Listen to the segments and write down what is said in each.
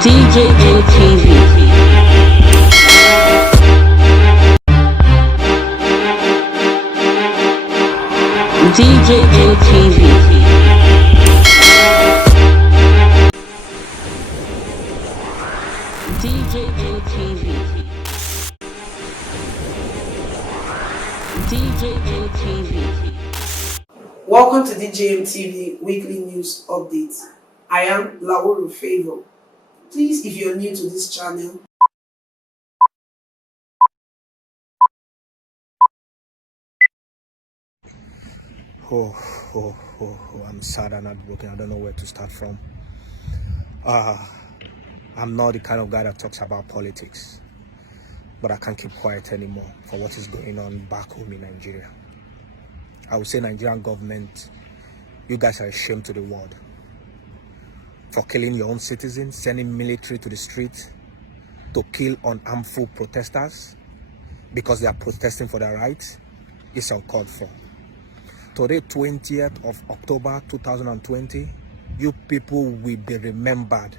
DJM TV. DJM TV. DJM TV. DJM TV. Welcome to DJM TV Weekly News Update. I am Lauru Favor. Please, if you're new to this channel, I'm sad and heartbroken. I don't know where to start from. I'm not the kind of guy that talks about politics, but I can't keep quiet anymore for what is going on back home in Nigeria. I would say Nigerian government, you guys are a shame to the world for killing your own citizens, sending military to the street to kill unarmful protesters because they are protesting for their rights. It's uncalled for. Today, 20th of October 2020, you people will be remembered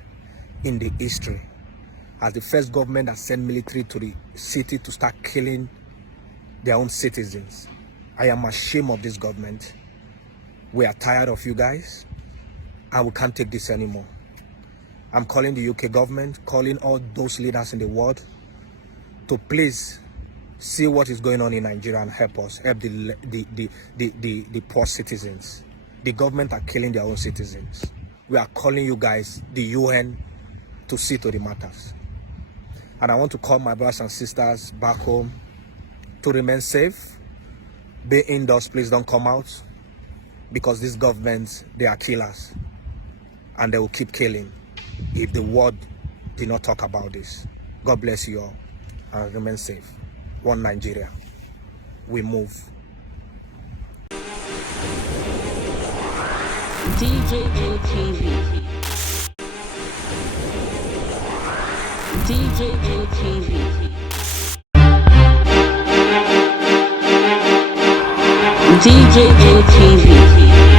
in the history as the first government that sent military to the city to start killing their own citizens. I am ashamed of this government. We are tired of you guys and we can't take this anymore. I'm calling the UK government, calling all those leaders in the world to please see what is going on in Nigeria and help us, help the poor citizens. The government are killing their own citizens. We are calling you guys, the UN, to see to the matters. And I want to call my brothers and sisters back home to remain safe. Be indoors, please don't come out, because these governments, they are killers and they will keep killing if the world did not talk about this. God bless you all and remain safe. One Nigeria, we move. DJM TV. DJM TV. DJM TV.